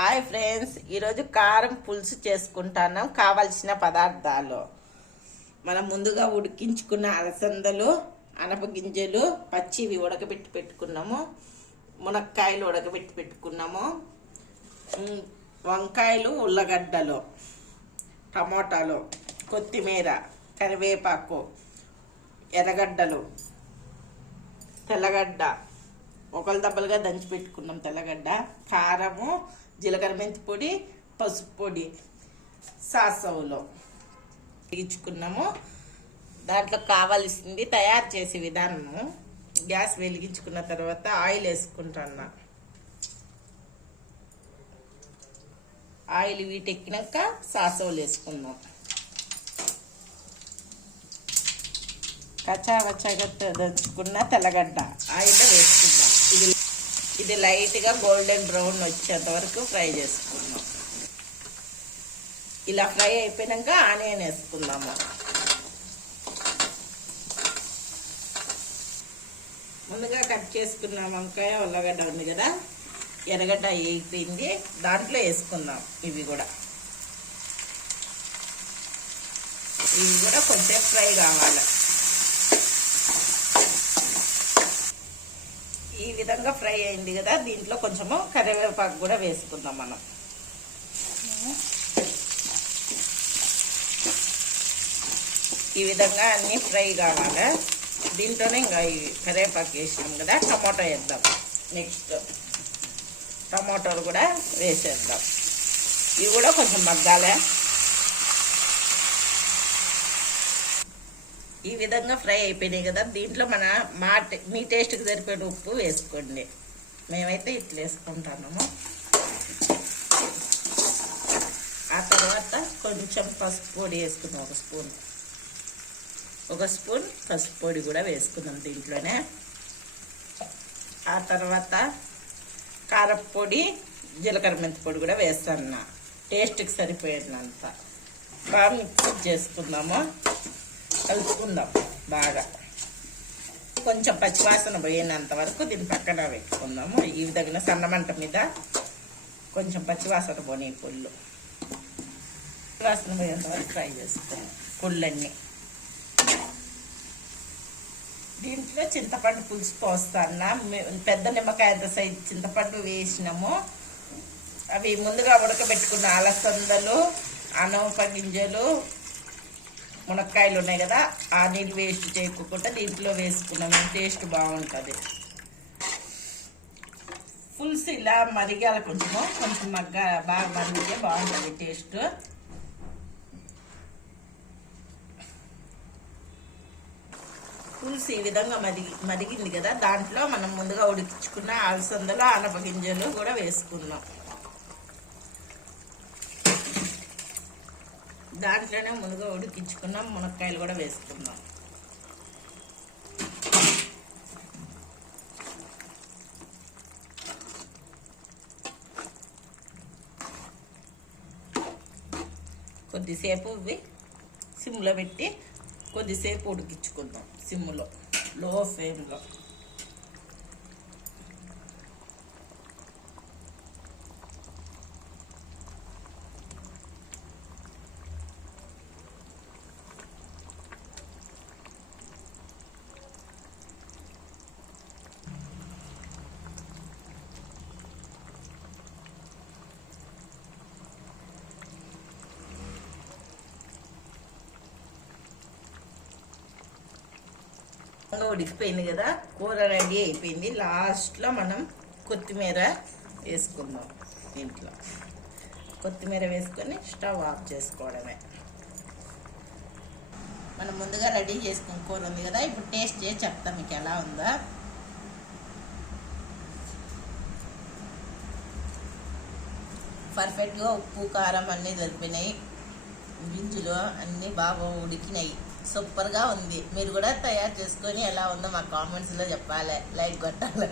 Hi friends, ఈరోజు కారం పులుసు చేసుకుంటున్నాం. కావలసిన పదార్థాలు మనం ముందుగా ఉడికించుకున్న అలసందలు, అనపగింజలు పచ్చివి ఉడకబెట్టి పెట్టుకున్నాము. మునక్కాయలు ఉడకబెట్టి పెట్టుకున్నాము. వంకాయలు, ఉల్లగడ్డలు, టమోటాలు, కొత్తిమీర, కరివేపాకు, ఎర్రగడ్డలు, తెల్లగడ్డ ఒకళ్ళ దెబ్బలుగా దంచి పెట్టుకున్నాం. తెల్లగడ్డ, కారము, జీలకర్ర మెంతి పొడి, పసుపు పొడి, సాసవులో వెలిగించుకున్నాము. దాంట్లో కావాల్సింది తయారు చేసే విధానము. గ్యాస్ వెలిగించుకున్న తర్వాత ఆయిల్ వేసుకుంటున్నా. ఆయిల్ వీటెక్కినాక సాసవులు వేసుకుందాం. కచ్చావచ్చాగా దంచుకున్న తెల్లగడ్డ ఆయిల్లో వేసుకుందాం. ఇది లైట్గా గోల్డెన్ బ్రౌన్ వచ్చేంత వరకు ఫ్రై చేసుకుందాం. ఇలా ఫ్రై అయిపోయాక ఆనియన్ వేసుకుందాము. ముందుగా కట్ చేసుకున్న వంకాయ, ఉల్లగడ్డ ఉంది కదా, ఎర్రగడ్డ వేగిపోయింది, దాంట్లో వేసుకుందాం. ఇవి కూడా కొంచెం ఫ్రై కావాలి. ఈ విధంగా ఫ్రై అయింది కదా, దీంట్లో కొంచెము కరివేపాకు కూడా వేసుకుందాం మనం. ఈ విధంగా అన్నీ ఫ్రై కావాలి. దీంట్లోనే ఇంకా ఈ కరివేపాకు వేసినాం కదా, టమాటో వేద్దాం. నెక్స్ట్ టమాటోలు కూడా వేసేద్దాం. ఇవి కూడా కొంచెం మగ్గాలి. ఈ విధంగా ఫ్రై అయిపోయినాయి కదా, దీంట్లో మీ టేస్ట్కి సరిపోయిన ఉప్పు వేసుకోండి. మేమైతే ఇట్లా వేసుకుంటున్నాము. ఆ తర్వాత కొంచెం పసుపు పొడి వేసుకుందాం. ఒక స్పూన్ పసుపు పొడి కూడా వేసుకుందాం దీంట్లోనే. ఆ తర్వాత కారపొడి, జీలకర్ర మెంతి పొడి కూడా వేస్తాను. టేస్ట్కి సరిపోయినంత బాగా మిక్స్ చేసుకుందాము. కలుపుకుందాం బాగా. కొంచెం పచ్చివాసన పోయినంత వరకు దీన్ని పక్కన పెట్టుకుందాము. ఈ విధంగా సన్నమంట మీద కొంచెం పచ్చివాసన పోనీ పుల్లు వాసన పోయేంత వరకు ఫ్రై చేసుకుందాం పుల్లన్నీ. దీంట్లో చింతపండు పులుసు పోస్తాను. పెద్ద నిమ్మకాయ అంత సైజు చింతపండు వేసినాము. అవి ముందుగా ఉడకబెట్టుకున్న అలసందలు, అనపగింజలు, మునక్కాయలు ఉన్నాయి కదా, ఆ నీళ్ళు వేస్ట్ చేయకుండా దీంట్లో వేసుకున్నాము. టేస్ట్ బాగుంటుంది. పులుసు ఇలా మరిగాల కొంచెం బాగా మరిగితే బాగుంటుంది టేస్ట్. పులుసు ఈ విధంగా మరిగింది కదా, దాంట్లో మనం ముందుగా ఉడికించుకున్న అలసందలు, అనపగింజలు కూడా వేసుకున్నాం. దాంట్లోనే ముందుగా ఉడికించుకున్నాం మునక్కాయలు కూడా వేసుకుందాం. కొద్దిసేపు ఇవి సిమ్లో పెట్టి కొద్దిసేపు ఉడికించుకుందాం. సిమ్లో, లో ఫ్లేమ్లో. ఉడికిపోయింది కదా, కూర రెడీ అయిపోయింది. లాస్ట్లో మనం కొత్తిమీర వేసుకుందాం. దీంట్లో కొత్తిమీర వేసుకొని స్టవ్ ఆఫ్ చేసుకోవడమే. మనం ముందుగా రెడీ చేసుకున్న కూర ఉంది కదా, ఇప్పుడు టేస్ట్ చేసి చెప్తాం మీకు ఎలా ఉందో. పర్ఫెక్ట్గా ఉప్పు, కారం అన్నీ సరిపోయినాయి. గింజలు అన్నీ బాగా ఉడికినాయి. సూపర్గా ఉంది. మీరు కూడా తయారు చేసుకొని ఎలా ఉందో మా కామెంట్స్లో చెప్పాలి. లైక్ కొట్టాలి.